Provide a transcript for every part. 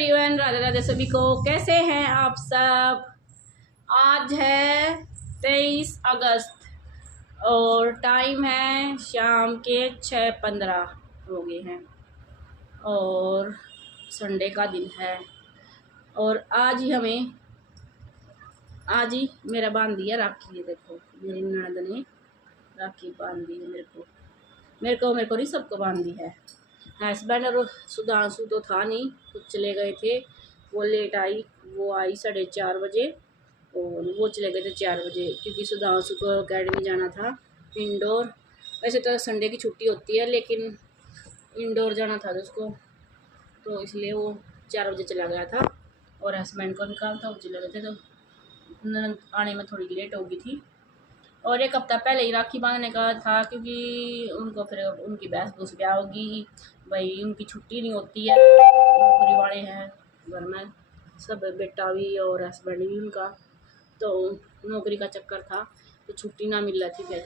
Everyone, Radhe Radhe सभी को। कैसे हैं आप सब। आज है 23 अगस्त और टाइम है शाम के 6:15 हो गए हैं और संडे का दिन है। और आज ही मेरा बांध दिया राखी। ये देखो मेरी ननद ने राखी बांध दी है मेरे को नहीं, सबको बांध दी है। हस्बैंड और सुधांशु तो था नहीं, कुछ चले गए थे, वो लेट आई। वो आई 4:30 बजे और वो चले गए थे 4 बजे, क्योंकि सुधांशु को अकेडमी जाना था इंडोर। वैसे तो संडे की छुट्टी होती है लेकिन इंडोर जाना था उसको, तो इसलिए वो 4 बजे चला गया था। और हस्बैंड को निकाल था, वो चले गए थे, तो आने में थोड़ी लेट हो गई थी। और एक हफ्ता पहले ही राखी बांधने का था, क्योंकि उनको फिर उनकी बहस बूस ब्याह होगी भाई, उनकी छुट्टी नहीं होती है, नौकरी वाले हैं घर में सब, बेटा भी और हस्बैंड भी उनका, तो नौकरी का चक्कर था तो छुट्टी ना मिल रही थी। फिर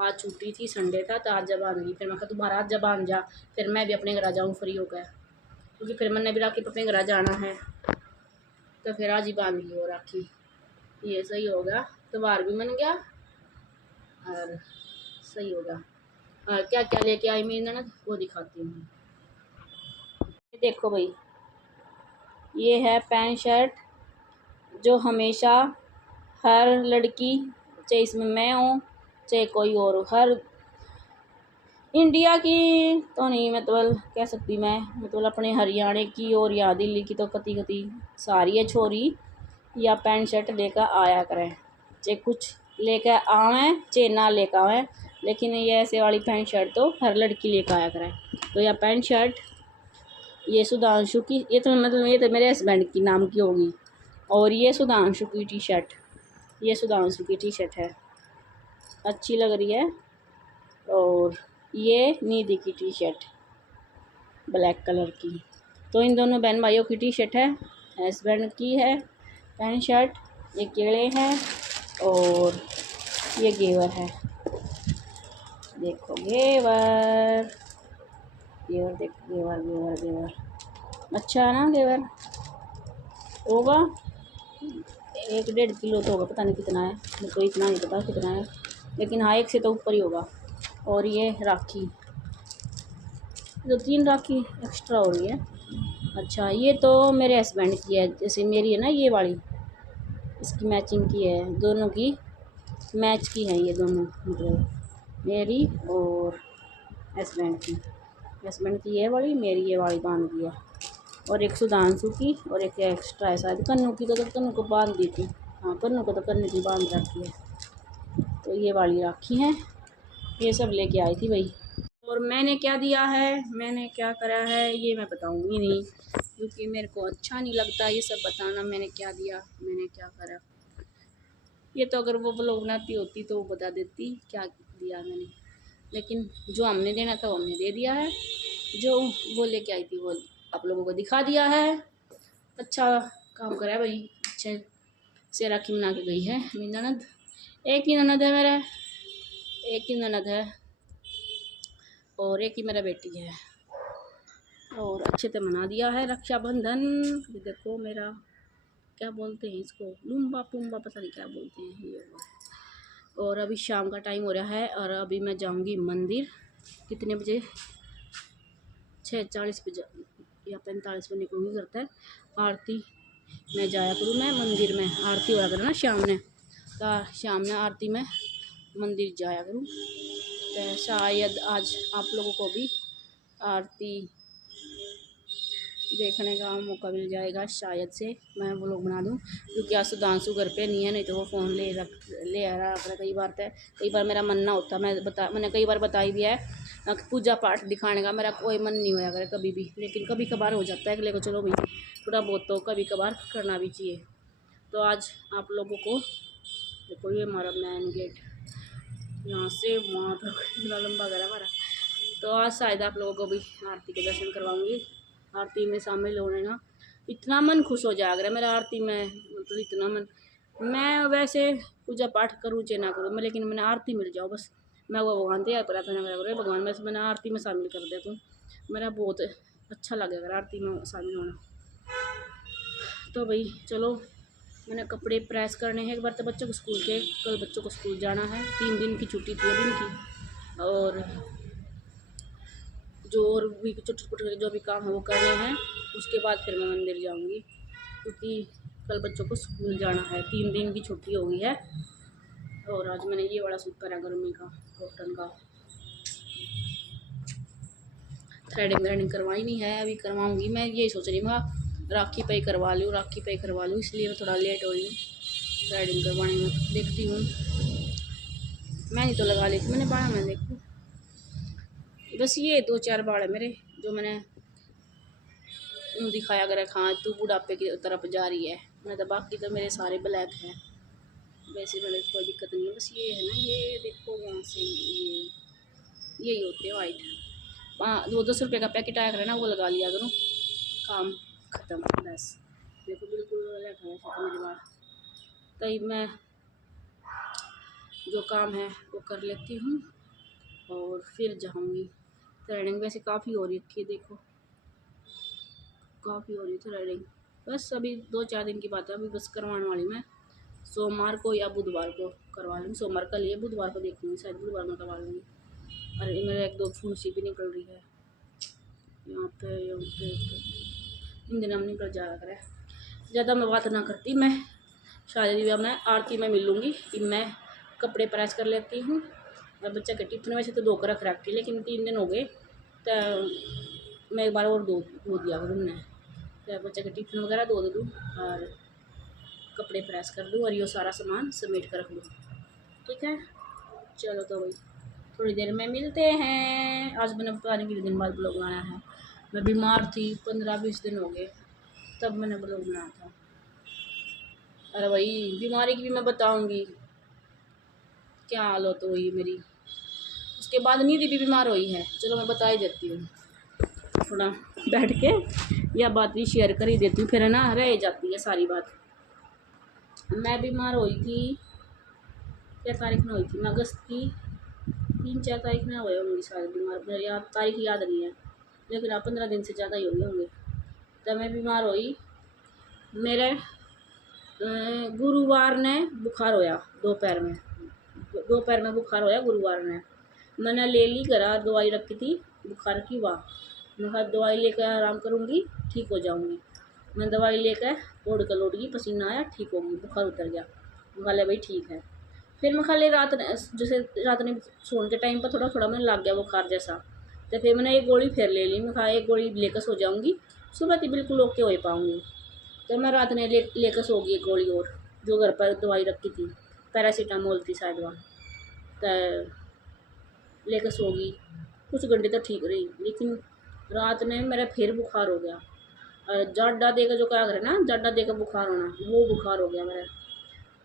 आज छुट्टी थी, संडे था, तो आज जब बांध गई। फिर मैं कहा तुम्हारा आज जब बांध जा, फिर मैं भी अपने घर आ जाऊँ फ्री हो गया, क्योंकि फिर मैंने भी राखी अपने घर आ जाना है, तो फिर आज ही बांध ली वो राखी। ये सही होगा, त्योहार भी मन गया और सही होगा। और क्या क्या लेके आई मेरी ननद वो दिखाती हूँ। देखो भाई, ये है पैंट शर्ट जो हमेशा हर लड़की, चाहे इसमें मैं हूँ चाहे कोई और हो, हर इंडिया की तो नहीं, मतलब कह सकती मैं, मतलब अपने हरियाणा की और या दिल्ली की तो कती कती सारी है छोरी या पैंट शर्ट लेकर आया करें, चाहे कुछ लेकर आवें चाहे ना लेकर आवें, लेकिन ये ऐसे वाली पैंट शर्ट तो हर लड़की लेकर आया करें। तो यह पैंट शर्ट ये सुधांशु की, ये तो मतलब ये तो मेरे हस्बैंड की नाम की होगी, और ये सुधांशु की टी शर्ट, ये सुधांशु की टी शर्ट है, अच्छी लग रही है। और ये निधि की टी शर्ट ब्लैक कलर की, तो इन दोनों बहन भाइयों की टी शर्ट है। हस्बैंड की है पैंट शर्ट, ये केड़े हैं और ये घेवर है। देखो घेवर, घेवर देखो, घेवर घेवर घेवर अच्छा है ना, घेवर होगा 1-1.5 किलो तो होगा, पता नहीं कितना है, मेरे को इतना नहीं पता कितना है, लेकिन हाँ 1 से तो ऊपर ही होगा। और ये राखी, 2-3 राखी एक्स्ट्रा हो रही है। अच्छा, ये तो मेरे हस्बैंड की है, जैसे मेरी है ना ये वाली, इसकी मैचिंग की है, दोनों की मैच की है ये दोनों, मतलब मेरी और हस्बैंड की ये वाली, मेरी ये वाली बांध दी है। और एक सुधांशु की और एक एक्स्ट्रा है शायद कन्नू की, तो कन्नू को बांध दी थी, हाँ कन्नू को तो कन्नू की बांध रखी है। तो ये वाली राखी है, ये सब लेके आई थी भाई। और मैंने क्या दिया है, मैंने क्या करा है ये मैं बताऊंगी नहीं, क्योंकि मेरे को अच्छा नहीं लगता ये सब बताना, मैंने क्या दिया मैंने क्या करा। ये तो अगर वो ब्लॉग बनाती होती तो वो बता देती क्या दिया मैंने, लेकिन जो हमने देना था वो हमने दे दिया है, जो वो लेके आई थी वो आप लोगों को दिखा दिया है। अच्छा काम करा भाई, अच्छे से राखी बना के गई है मेरी ननद। एक ही ननद है मेरा, एक ही ननद है और एक ही मेरा बेटी है, और अच्छे से मना दिया है रक्षाबंधन। ये देखो मेरा, क्या बोलते हैं इसको, लुम्बा पुम्बा पता नहीं क्या बोलते हैं ये। और अभी शाम का टाइम हो रहा है और अभी मैं जाऊंगी मंदिर, कितने बजे, 6:40 पे या 45 पे निकलूँगी घर तक। आरती में जाया करूँ, मैं मंदिर में आरती हो करूँ ना शाम ने, तो शाम में आरती में मंदिर जाया करूँ, तो शायद आज आप लोगों को भी आरती देखने का मौका मिल जाएगा, शायद से मैं वो लोग बना दूँ, क्योंकि आज सुधांशु घर पे नहीं है, नहीं तो वो फ़ोन ले आ रहा। कई बार मेरा मन ना होता, मैंने कई बार बताई भी है पूजा पाठ दिखाने का मेरा कोई मन नहीं होया करे कभी भी, लेकिन कभी कभार हो जाता है, अगले को चलो भाई थोड़ा बहुत तो कभी कभार करना भी चाहिए। तो आज आप लोगों को देखो, ये हमारा मेन गेट, यहाँ से वहाँ तक इतना लंबा घर हमारा, तो आज शायद आप लोगों को भी आरती के दर्शन करवाऊँगी। आरती में शामिल होने ना इतना मन खुश हो जाएगा मेरा, आरती में मतलब इतना मन, मैं वैसे पूजा पाठ करूँ चाहे ना करूँ मैं, लेकिन मैंने आरती मिल जाओ बस, मैं वो भगवान से प्रार्थना करा भगवान में मैंने आरती में शामिल कर दे, तो मेरा बहुत अच्छा लगेगा आरती में शामिल होना। तो भाई चलो, मैंने कपड़े प्रेस करने हैं एक बार तो बच्चों को स्कूल के, कल बच्चों को स्कूल जाना है, 3 दिन की छुट्टी थी अभी इनकी, और जो और भी छोटे छोटे जो भी काम है वो करने हैं। उसके बाद फिर मैं मंदिर जाऊंगी, क्योंकि कल बच्चों को स्कूल जाना है, 3 दिन की छुट्टी हो गई है। और आज मैंने ये वाला सूट पहना गर्मी का, कॉटन का। थ्रेडिंग करवाई नहीं है, अभी करवाऊंगी। मैं ये सोच रही हूँ राखी पे करवा लूँ, इसलिए मैं थोड़ा लेट हो रही हूँ थ्रेडिंग करवाने में। देखती हूँ, मैंने तो लगा ली थी मैंने बाल में, देखूँ बस ये 2-4 बाल है मेरे जो मैंने दिखाया कर, हाँ तू बुढ़ापे की तरफ जा रही है, मैं तो बाकी तो मेरे सारे ब्लैक हैं, वैसे मेरे कोई दिक्कत नहीं है। बस ये है ना, ये देखो यहाँ से यही होते हैं वाइट। 2-10 रुपये का पैकेट आया करे ना, वो लगा लिया करूँ, काम ख़त्म बस। देखो बिल्कुल अलग है वैसे तो मेरे बाल। कहीं मैं जो काम है वो कर लेती हूँ और फिर जाऊँगी। थ्रेडिंग वैसे काफ़ी हो रही है, देखो काफ़ी हो रही है थ्रेडिंग। बस अभी 2-4 दिन की बात है, अभी बस करवाने वाली मैं, सोमवार को या बुधवार को करवा लूँगी। सोमवार का लिए बुधवार को देखूँगी, शायद बुधवार में करवा लूँगी। अरे मेरा 1-2 फुंसी भी निकल रही है यहाँ पे इन दिनों में निकल जा रहा है। ज़्यादा मैं बात ना करती, मैं शादी विवाह में आरती में मिल लूँगी कि मैं कपड़े प्रेस कर लेती हूँ। और बच्चा के टिफिन वैसे तो 2 कर रख रखी, लेकिन 3 दिन हो गए तो मैं एक बार और धो दिया करूँ मैं, तो बच्चे के टिफिन वगैरह धो दूँ और कपड़े प्रेस कर दूँ और ये सारा सामान समेट कर रख लूँ। ठीक है, चलो तो भाई थोड़ी देर में मिलते हैं। आज मैंने पता नहीं कितने दिन बाद ब्लॉग बनाया है, मैं बीमार थी, 15-20 दिन हो गए तब मैंने ब्लॉग बनाया था। अरे भाई बीमारी की भी मैं बताऊंगी क्या हालत तो हुई मेरी, उसके बाद नींद भी बीमार हुई है। चलो मैं बता ही देती हूँ, थोड़ा बैठ के या बात भी शेयर कर ही देती हूँ, फिर है ना रह जाती है सारी बात। मैं बीमार हुई थी, क्या तारीख में हुई थी, मैं अगस्त की 3-4 तारीख में हुए होंगी शायद बीमार, मेरी तारीख याद नहीं है, लेकिन आप 15 दिन से ज़्यादा ही हो गए होंगे। तब मैं बीमार हुई, मेरे गुरुवार ने बुखार होया, दोपहर में बुखार होया गुरुवार में। मैंने ले ली करा, दवाई रखी थी बुखार की, वाह मैं कहा दवाई लेकर आराम करूँगी ठीक हो जाऊँगी। मैं दवाई लेकर ओढ़ कर लौट गई, पसीना आया, ठीक होगी, बुखार उतर गया। मैं कहा भाई ठीक है। फिर मैं खाली जैसे रात ने सोने के टाइम पर थोड़ा थोड़ा मैंने लग गया बुखार जैसा, तो फिर मैंने एक गोली फिर ले ली। मैं कहा एक गोली लेकर सो जाऊँगी, सुबह तक बिल्कुल ओके हो पाऊँगी। तो मैं रात ने लेकर सो गई एक गोली और, जो घर पर दवाई रखी थी, पैरासीटामोल थी शायद वहाँ, तो लेकर सो गई। कुछ घंटे तक ठीक रही, लेकिन रात में मेरा फिर बुखार हो गया। और जाडा देकर जो क्या करे ना, जाडा देकर बुखार होना, वो बुखार हो गया मेरा।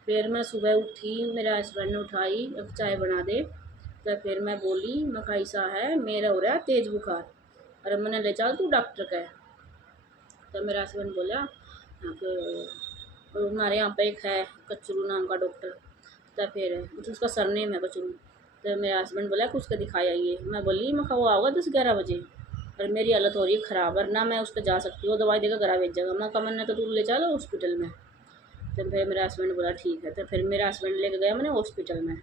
फिर मैं सुबह उठी, मेरा हस्बैंड ने उठाई, अब चाय बना दे। तो फिर मैं बोली, मैं कहा ऐसा है मेरा हो रहा है तेज़ बुखार, अरे मैंने ले चल तू डॉक्टर का। तो मेरा हस्बैंड बोला कि हमारे यहाँ पे एक है कचरू नाम का डॉक्टर, तो फिर उसका सरनेम है कचरू। तो मेरा हस्बैंड बोला कि उसका दिखाया ये। मैं बोली मैं वो आओगा 10-11 बजे, और मेरी हालत हो रही है ख़राब, वरना मैं उस पर जा सकती हूँ, दवाई देकर घर भेजेगा। मैं कहा मैंने तो तू ले चलो हॉस्पिटल में। तो फिर मेरा हस्बैंड बोला ठीक है। तो फिर मेरा हस्बैंड लेके गया मैंने हॉस्पिटल में।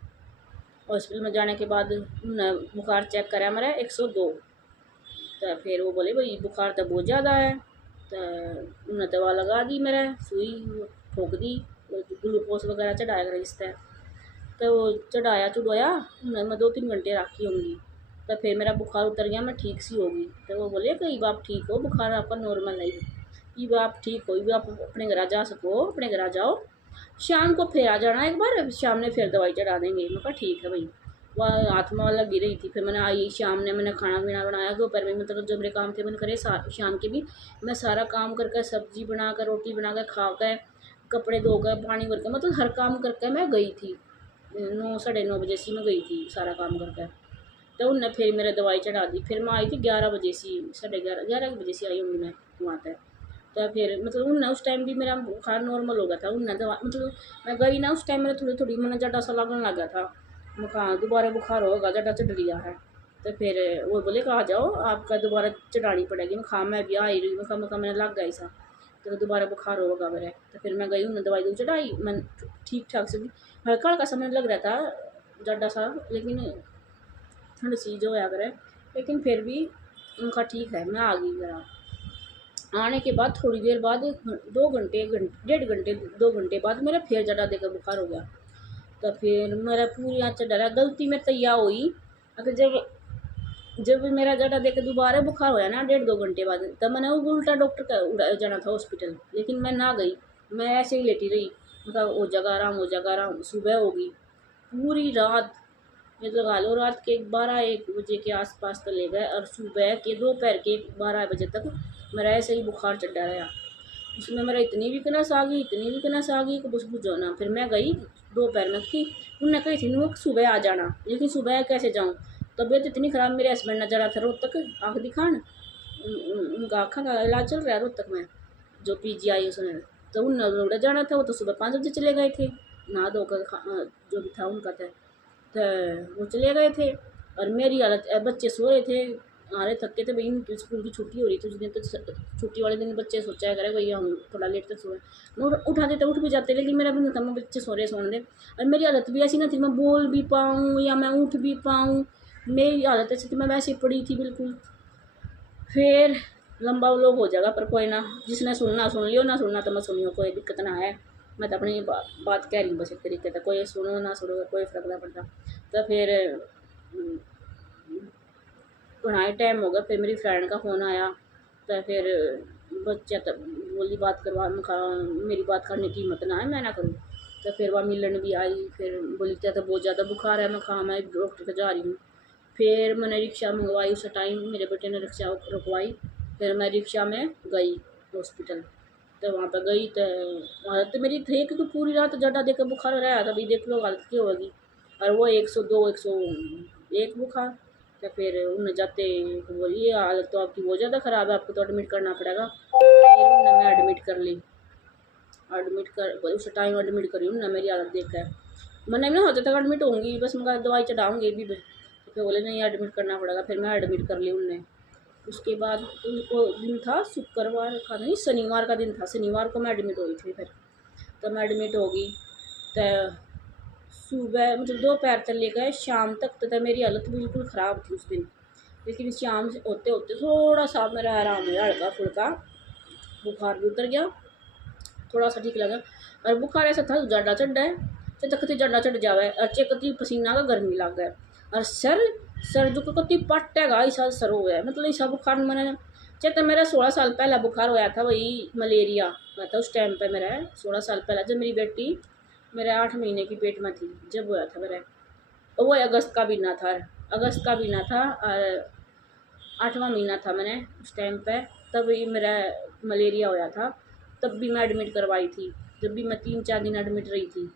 हॉस्पिटल में जाने के बाद बुखार चेक करा मेरा 102। तो फिर वो बोले भाई बुखार तो बहुत ज़्यादा है। तो उन्हें दवा लगा दी, मेरा सुई ठोक दी, ग्लूकोज वगैरह चढ़ाया कर इस तरह। तो वो चढ़ाया चढ़ाया मैं 2-3 घंटे रखी होंगी। तो फिर मेरा बुखार उतर गया, मैं ठीक सी होगी। तो वो बोले कई आप ठीक हो, बुखार आपका नॉर्मल है, ये आप ठीक हो, ये आप अपने घर जा सको, अपने घर आ जाओ, शाम को फिर आ जाना एक बार, शाम ने फिर दवाई चढ़ा देंगे। मैं कहा ठीक है भाई। वह आत्मा वाला गिर रही थी। फिर मैंने आई शाम ने, मैंने खाना पीना बनाया, दोपहर में मतलब जो मेरे काम थे मैंने करे, शाम के भी मैं सारा काम करके, सब्जी बनाकर, रोटी बनाकर, खा कर, कपड़े धोकर, पानी भर कर, मतलब हर काम करके मैं गई थी। 9-9:30 बजे से मैं गई थी सारा काम करके। तो उनने फिर मेरे दवाई चढ़ा दी। फिर मैं आई थी 11 बजे से, 11:30 बजे से आई होंगी मैं वहाँ तक। तो फिर मतलब उनने उस टाइम भी मेरा बुखार नॉर्मल हो गया था। उनने दवा मतलब मैं गई ना उस टाइम मेरे थोड़ी थोड़ी मैंने जटा सा लगने लग गया था, बुखार दोबारा बुखार होगा, जटा चढ़ लिया है। तो फिर वो बोले कहा जाओ आपका दोबारा चढ़ानी पड़ेगी। मैं खा मैं भी आई रही, मैं मैंने लग गया ऐसा। तो दोबारा बुखार होगा मेरे। तो फिर मैं गई, उन्होंने दवाई दूँ चढ़ाई, मैं ठीक ठाक से हल्का हल्का सा लग रहा था ज़्यादा सा, लेकिन ठंड सी जो है करे, लेकिन फिर भी उनका ठीक है। मैं आ गई घर। आने के बाद थोड़ी देर बाद 2 घंटे 2 घंटे बाद मेरा फिर ज़्यादा देकर बुखार हो गया। तो फिर मेरा पूरी आँच डरा, गलती में तैयार हुई। अगर जब मेरा ज़्यादा देकर दोबारा बुखार होया ना 1.5-2 घंटे बाद, तब मैंने वो उल्टा डॉक्टर का जाना था हॉस्पिटल, लेकिन मैं ना गई। मैं ऐसे ही लेटी रही, मतलब हो जाएगा आराम, हो जाएगा आराम। सुबह होगी, पूरी रात ये लगा लो, रात के 12-1 बजे के आसपास तो ले गए, और सुबह के दोपहर के 12 बजे तक मेरा ऐसे ही बुखार चढ़ा रहा। उसमें मेरा इतनी वीकनेस आ गई, इतनी वीकनेस आ गई कि बस पूछो ना। फिर मैं गई दोपहर में थी, उन्होंने कही थी वो सुबह आ जाना, लेकिन सुबह कैसे जाऊँ, तबीयत इतनी ख़राब। मेरे हस्बैंड ने जरा था रोहतक आँख दिखान, उनका आँखों का इलाज चल रहा है रोहतक में, जो PGI उसने, तो उन्होंने जाना था। वो तो सुबह 5 बजे चले गए थे, नहा धोकर जो भी था उनका था, तो वो चले गए थे। और मेरी हालत, बच्चे सो रहे थे, आ रहे थके थे भाई, उनकी स्कूल की छुट्टी हो रही थी उस दिन। तो छुट्टी वाले दिन बच्चे सोचा करे भाई हम थोड़ा लेट तक सोए, मैं उठा देते, उठ भी जाते, लेकिन मेरा भी नहीं था, मैं बच्चे सो रहे सोने दे। और मेरी हालत भी ऐसी ना थी मैं बोल भी पाऊँ या मैं उठ भी पाऊँ, मेरी हालत ऐसी थी, मैं वैसे ही पड़ी थी बिल्कुल। फिर लंबा व्लॉग हो जाएगा, पर कोई ना, जिसने सुनना सुन लियो, ना सुनना तो मैं सुनियो, कोई दिक्कत ना है। मैं तो अपनी बात कह रही हूँ बस एक तरीके से, कोई सुनो ना सुनो कोई फ़र्क ना पड़ता। तो फिर पढ़ाई टाइम हो गया, फिर मेरी फ्रेंड का फ़ोन आया। तो फिर बच्चा तब बोली बात करवा, मेरी बात करने की हिम्मत ना है, मैं ना करूँ। तो फिर वह मिलन भी आई, फिर बोली क्या तो बहुत ज़्यादा बुखार है, मैं कहा मैं डॉक्टर के जा रही हूँ। फिर मैंने रिक्शा मंगवाई, उस टाइम मेरे बेटे ने रिक्शा रुकवाई। फिर मैं रिक्शा में गई हॉस्पिटल। तो वहाँ पर गई तो हालत मेरी थी, क्योंकि पूरी रात ज़्यादा देकर बुखार रहा था, भाई देख लो हालत क्या होगी। और वो 102 101 बुखार। तो फिर उन्हें जाते बोलिए हालत तो आपकी बहुत ज़्यादा ख़राब है, आपको तो एडमिट करना पड़ेगा। फिर उन्हें मैं एडमिट कर ली, एडमिट कर उस टाइम एडमिट करी उन्हें। मेरी हालत देख कर मैंने ना होता तक एडमिट होंगी, बस मैं दवाई चढ़ाऊँगी भी। तो फिर बोले नहीं एडमिट करना पड़ेगा, फिर मैं एडमिट कर ली उन्हें। उसके बाद वो दिन था शुक्रवार का, नहीं शनिवार का दिन था, शनिवार को मैं एडमिट हुई थी। फिर तो मैं एडमिट हो गई। तो सुबह मतलब दोपहर तक ले गए, शाम तक तो मेरी हालत बिल्कुल ख़राब थी उस दिन। लेकिन शाम से होते होते थोड़ा सा मेरा आराम हुआ, हल्का फुल्का बुखार भी उतर गया, थोड़ा सा ठीक लगा। और बुखार ऐसा था ज़्यादा चढ़ा है, चकती ज़्यादा चढ़ जावे, और चकती पसीना का गर्मी लग गया। और सर जो कति पट है ऐसा सर हो गया, मतलब ऐसा बुखार मैंने चेता मेरा 16 साल पहला बुखार होया था, वही मलेरिया हुआ था उस टाइम पे मेरा। 16 साल पहला जब मेरी बेटी मेरे 8 महीने की पेट में थी, जब हुआ था मेरा। वो अगस्त का महीना था, अगस्त का महीना था, और 8वां महीना था मैंने उस टाइम पे। तब ही मेरा मलेरिया होया था, तब भी मैं एडमिट करवाई थी। जब भी मैं 3-4 दिन एडमिट रही थी,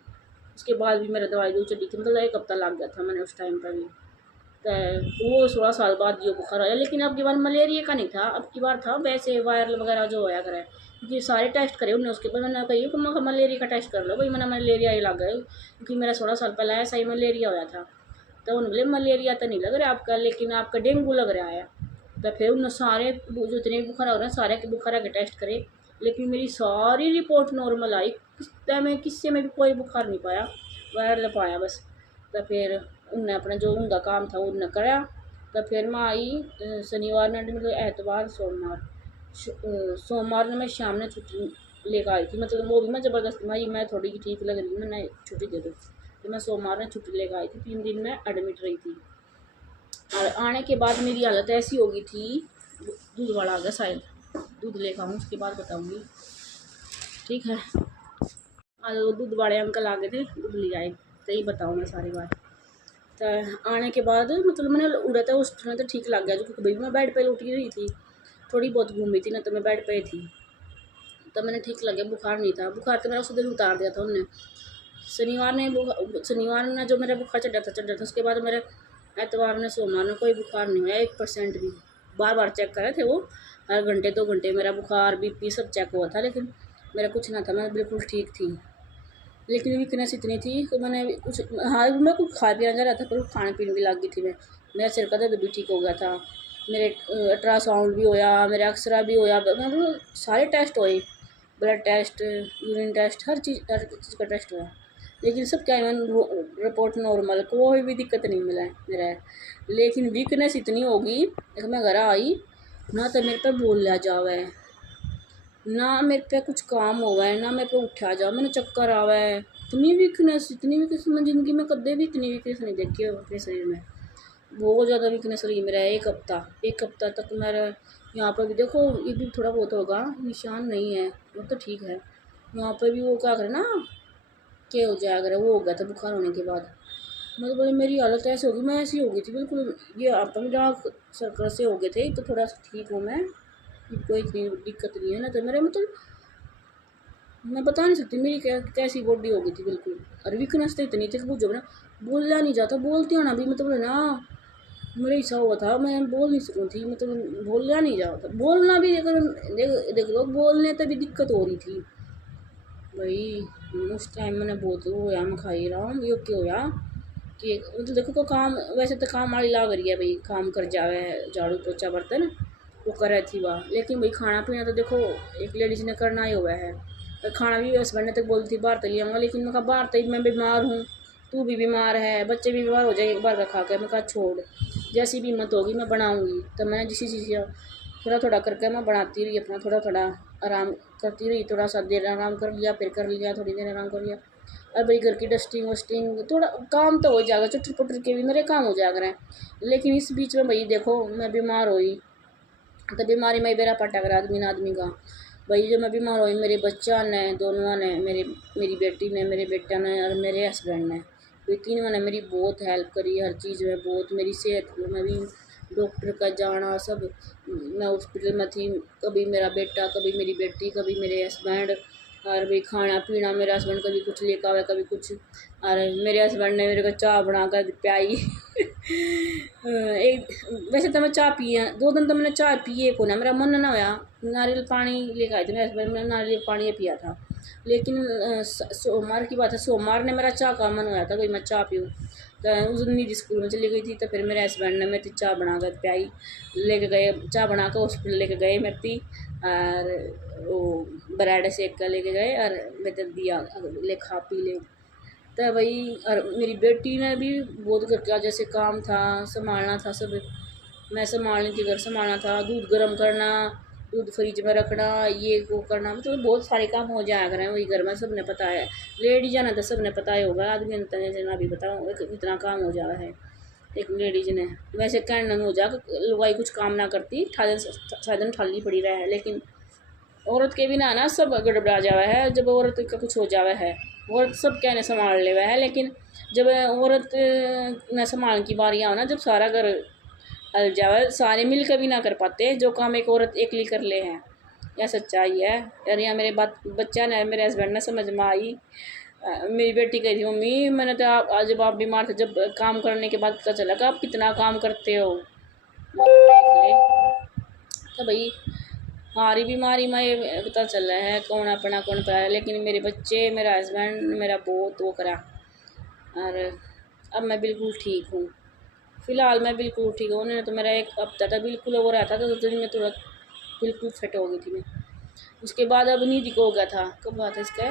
उसके बाद भी मेरा दवाई दूँ चली थी, मतलब 1 हफ्ता लग गया था मैंने उस टाइम पर भी। तो वो 16 साल बाद जो बुखार आया, लेकिन अब की बार मलेरिया का नहीं था, अब की बार था वैसे वायरल वगैरह जो होया करे, क्योंकि सारे टेस्ट करे उन्होंने। उसके बाद मैंने कही कि मैं मलेरिया का टेस्ट कर लो भाई, मैंने मलेरिया ही लग गया, क्योंकि मेरा 16 साल पहले ऐसा ही मलेरिया होया था। तो उन्होंने बोले मलेरिया तो नहीं लग रहा आपका, लेकिन आपका डेंगू लग रहा है। तो फिर उन्होंने सारे जो जितने बुखार हो रहे हैं सारे के बुखार के टेस्ट करे, लेकिन मेरी सारी रिपोर्ट नॉर्मल आई, किससे में भी कोई बुखार नहीं पाया, वायरल पाया बस। तो फिर उनने अपना जो उनका काम था उनने कराया। तो फिर मैं आई शनिवार ने मतलब एतवार सोमवार ने मैं शाम ने छुट्टी लेकर आई थी, मतलब वो भी मैं ज़बरदस्ती मैं थोड़ी ठीक लग रही हूँ, मैंने छुट्टी दे दो। तो मैं सोमवार में छुट्टी लेकर आई थी, 3 दिन में एडमिट रही थी। और आने के बाद मेरी हालत ऐसी हो गई थी, दूध वाला आ गया शायद, दूध लेकर आऊँ उसके बाद बताऊँगी, ठीक है। आज वो दूध वाले अंकल आ गए थे, दूध ले आए, तो यही बताऊँगी सारी बात। तो आने के बाद मतलब मैंने उड़ा था उस समय तो ठीक लग गया, क्योंकि भाई मैं बेड पे उठी रही थी, थोड़ी बहुत घूमी थी ना, तो मैं बेड पे थी, तो मैंने ठीक लग गया, बुखार नहीं था। बुखार तो मेरा उस दिन उतार दिया था उन्होंने। शनिवार ने जो मेरा बुखार चढ़ा था, उसके बाद मेरे एतवार ने सोमवार में कोई बुखार नहीं हुआ 1% भी। बार बार चेक करे थे वो, हर घंटे 2 घंटे मेरा बुखार BP सब चेक हुआ था, लेकिन मेरा कुछ ना था, मैं बिल्कुल ठीक थी। लेकिन वीकनेस इतनी थी कि मैंने कुछ, हाँ मैं कुछ खा पिया जा रहा था, पर खाने पीने भी लग गई थी मैं। मेरा सिर का दर्द भी ठीक हो गया था, मेरे अल्ट्रासाउंड भी होया, मेरा एक्सरा भी होया, मतलब सारे टेस्ट हुए, ब्लड टेस्ट, यूरिन टेस्ट, हर चीज़ का टेस्ट हुआ, लेकिन सब क्या है, रिपोर्ट नॉर्मल, कोई भी दिक्कत नहीं मिला है मेरा है। लेकिन वीकनेस इतनी होगी, जब मैं घर आई ना तो मेरे पे बोला जावा है, ना मेरे पे कुछ काम हुआ है, ना मेरे पे उठा जाओ, मैंने चक्कर आवा है। इतनी वीकनेस मैं ज़िंदगी में कदे भी इतनी वीकनेस नहीं देखी है अपने शरीर में। बहुत ज़्यादा वीकनेस रही मेरा। एक हफ्ता तक मेरा यहाँ पर भी देखो, ये भी थोड़ा बहुत होगा, निशान नहीं है वो तो ठीक है। यहाँ पर भी वो क्या करे ना, क्या हो जाया करे, वो हो गया था बुखार होने के बाद। मतलब बोले मेरी हालत ऐसी होगी, मैं ऐसी हो गई थी बिल्कुल। ये आप भी डार्क सर्कल से हो गए थे, तो थोड़ा सा ठीक हूँ मैं, कोई इतनी दिक्कत नहीं है ना। तो मेरे मतलब मैं बता नहीं सकती मेरी कैसी बॉडी हो गई थी बिल्कुल। और वीकनेस तो इतनी थी कि पूछो ना, बोलना नहीं जाता, बोलती आना भी मतलब ना मेरा ऐसा हुआ था, मैं बोल नहीं सकूँ थी, मतलब बोलना नहीं जाता, बोलना भी अगर देख लो, बोलने तक भी दिक्कत हो रही थी भाई। उस टाइम मैंने बहुत वो होया, मैं खाई रहा हूँ यो क्या होया कि मतलब देखो को काम, वैसे तो काम वाली लाग रही है भाई, काम कर जावे, झाड़ू पोछा बर्तन वो करे थी वह, लेकिन भाई खाना पीना तो देखो एक लेडीज ने करना ही हुआ है। और खाना भी हस्बैंड ने तक बोलती बाहर तो लिया, लेकिन मैं कहा बाहर तो मैं बीमार हूँ, तू भी बीमार है, बच्चे भी बीमार हो जाएंगे एक बार का खा के। मैं कहा छोड़, जैसी भी हिम्मत होगी मैं बनाऊँगी। तो मैं जिस चीज़ थोड़ा थोड़ा करके मैं बनाती रही, अपना थोड़ा थोड़ा आराम करती रही, थोड़ा सा देर आराम कर लिया, फिर कर लिया, थोड़ी देर आराम कर लिया। और भाई घर की डस्टिंग वस्टिंग थोड़ा काम तो हो जाएगा, चुटर पुटर के भी मेरे काम हो जाएगा रहे। लेकिन इस बीच में भाई देखो मैं बीमार हुई, तो बीमारी में बेरा पटा कर आदमी का भाई। जब मैं बीमार हुई, मेरे बच्चा ने दोनों ने, मेरी बेटी ने, मेरे बेटा ने और मेरे हस्बैंड ने, ये तीनों ने मेरी बहुत हेल्प करी हर चीज़ में, बहुत मेरी सेहत में भी, डॉक्टर का जाना सब, मैं हॉस्पिटल में थी, कभी मेरा बेटा, कभी मेरी बेटी, कभी मेरे हस्बैंड। और भाई खाना पीना मेरे हस्बैंड कभी कुछ लेकर आवे, कभी कुछ। और मेरे हस्बैंड ने मेरे को चाय बना कर पियाई एक वैसे तो मैं चाय पिए 2 दिन तो मैंने चाय पिए को ना, मेरा मन ना होया, नारियल पानी लेकर आए थे मेरे हस्बैंड, मैंने नारियल पानी पिया था। लेकिन सोमवार की बात है, सोमवार ने मेरा चाय का मन होया था कोई मैं चाय पीऊँ। तो उस दिन मेरी स्कूल में चली गई थी, तो फिर मेरे हस्बैंड ने मेरी चाय बना कर पियाई, लेके गए चाय बना कर हॉस्पिटल लेके गए मेरी। और वो ब्रेड सेक कर लेके गए और मैं दिया ले खा पी ले। तो भाई और मेरी बेटी ने भी बहुत घर का जैसे काम था, संभालना था सब, मैं संभालने थी, घर संभालना था, दूध गर्म करना, दूध फ्रिज में रखना, ये वो करना, मतलब बहुत सारे काम हो जाया करें वही घर में, सब ने पता है। लेडीज जाना तो सब ने पता ही होगा, आदमी ने ना भी बताओ इतना काम हो जाए है एक लेडीज ने। वैसे कहना हो जा लुगाई कुछ काम ना करती, साधन ठाली पड़ी रहा है, लेकिन औरत के बिना ना सब गड़बड़ा जावा है। जब औरत का कुछ हो जावा है, औरत सब कहने संभाल ले है, लेकिन जब औरत न संभालने की बारी आओ ना, जब सारा घर हल जावे, सारे मिल कर भी ना कर पाते जो काम एक औरत अकेली कर ले हैं। यह सच्चाई है। और यहाँ मेरे बच्चा ने, मेरे हस्बैंड ने समझ में आई। मेरी बेटी कही थी मम्मी मैंने तो आप जब आप बीमार थे, जब काम करने के बाद पता चला कि आप कितना काम करते हो, देख ले। तो भाई हमारी बीमारी में ये पता चल रहा है कौन अपना कौन पाया। लेकिन मेरे बच्चे, मेरा हस्बैंड मेरा बहुत वो करा, और अब मैं बिल्कुल ठीक हूँ। फ़िलहाल मैं बिल्कुल ठीक हूँ। उन्होंने तो मेरा एक हफ्ता तक बिल्कुल वो रहता था, तो दिन में थोड़ा बिल्कुल फिट हो गई थी मैं। उसके बाद अब नींद को हो गया था, कब बात है इसका,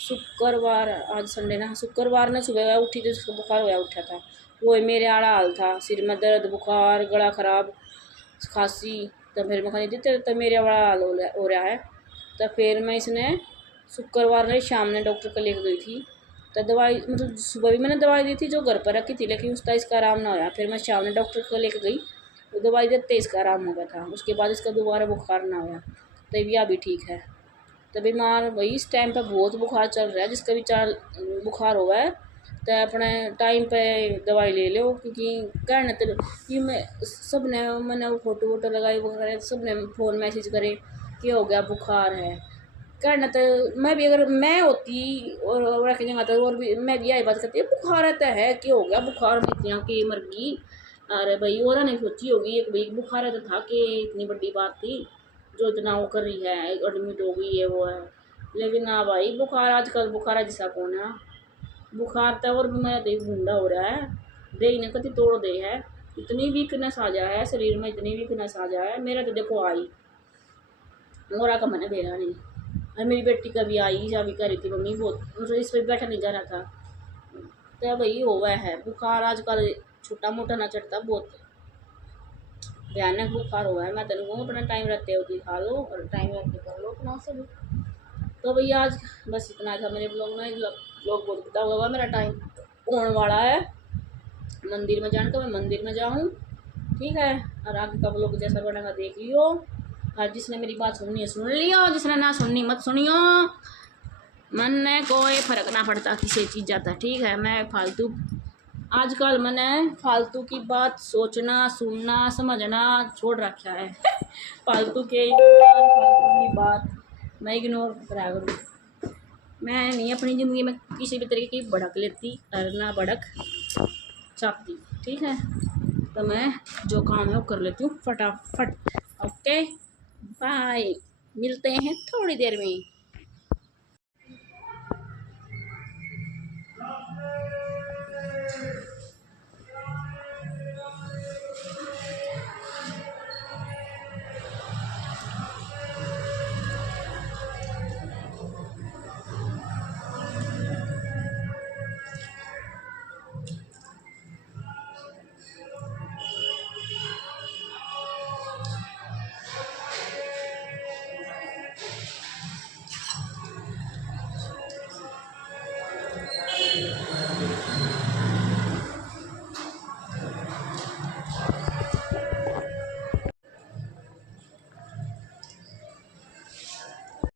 शुक्रवार, आज संडे ना, शुक्रवार ने सुबह उठी थी, उसको बुखार होया उठा था। वो मेरे आड़ा हाल था, सिर में दर्द, बुखार, गला ख़राब, खांसी। तो फिर मैं खानी देते तो मेरे बड़ा हाल हो रहा है। तो फिर मैं इसने शुक्रवार ने शाम ने डॉक्टर को लेकर गई थी। तो दवाई मतलब सुबह भी मैंने दवाई दी थी जो घर पर रखी थी, लेकिन उसका इसका आराम ना होया। फिर मैं शाम ने डॉक्टर को लेकर गई, तो दवाई देते इसका आराम हो गया था। उसके बाद इसका दोबारा बुखार ना होया, तो भी अभी ठीक है। तो बीमार वही इस टाइम पर बहुत बुखार चल रहा है, जिसका भी चार बुखार हुआ है तो अपने टाइम पे दवाई ले लो। क्योंकि कहना तो कि मैं सब ने, मैंने फ़ोटो वोटो लगाई वगैरह, सब ने फ़ोन मैसेज करे कि हो गया बुखार है। कहना तो मैं भी अगर मैं होती और रख जगह तो और भी मैं भी यही बात करती बुखार रहता है कि हो गया बुखार में इतना कि मर गई। अरे भाई और नहीं सोची होगी एक भाई बुखार रहता था कि इतनी बड़ी बात थी जो इतना वो कर रही है, एडमिट हो गई है वो है। लेकिन ना भाई बुखार, आजकल बुखार जैसा कौन है, बुखार तो और भी मेरा देह गुंडा हो रहा है, दे ने कति तोड़ दे है, इतनी वीकनेस आ जाए है शरीर में, इतनी वीकनेस आ जाए मेरा तो देखो आई। मोरा का मैंने बेरा नहीं। और मेरी बेटी कभी आई जा भी कह रही थी मम्मी बहुत इस पर बैठा नहीं जा रहा था। तो भाई हुआ है बुखार आजकल, छोटा मोटा ना चढ़ता, बहुत भयानक बुखार हुआ है। मैं तेन कहूँ अपना टाइम रहते होती खा लो और टाइम रहते कर लो अपना सब। तो भैया आज बस इतना था मेरे ब्लॉग में। ब्लॉग बहुत बता हुआ मेरा टाइम होने वाला है मंदिर में जाने का, मैं मंदिर में जाऊँ, ठीक है। और आगे का ब्लॉग जैसा बनेगा देख लियो। और जिसने मेरी बात सुननी है सुन लियो, जिसने ना सुननी मत सुनियो। मन में कोई फर्क ना पड़ता किसी चीज़ जाता, ठीक है। मैं फालतू आजकल मैंने फालतू की बात सोचना सुनना समझना छोड़ रखा है। फालतू की बात मैं इग्नोर करा करूँ। मैं नहीं अपनी ज़िंदगी में किसी भी तरीके की भड़क लेती और ना भड़क चाहती, ठीक है। तो मैं जो काम है वो कर लेती हूँ फटाफट। ओके बाय, मिलते हैं थोड़ी देर में।